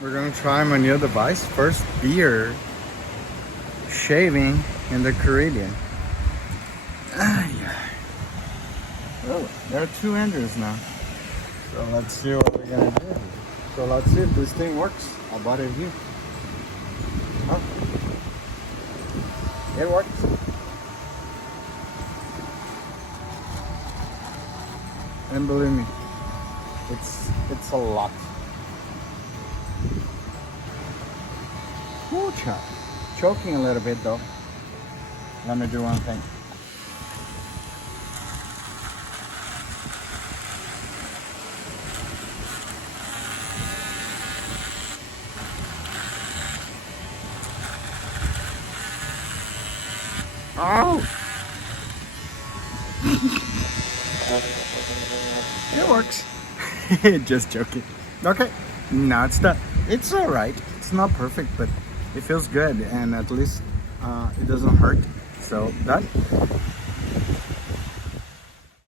We're gonna try my new device. First beer shaving in the Caribbean. Ah, yeah. Oh, there are two engines now. So let's see what we're gonna do. So let's see if this thing works. I'll buy it here. Huh? It works. And believe me, it's a lot. Ooh, choking a little bit though. Let me do one thing. Oh! It works. Just joking. Okay, now it's done. It's alright. It's not perfect, but it feels good, and at least it doesn't hurt. So done.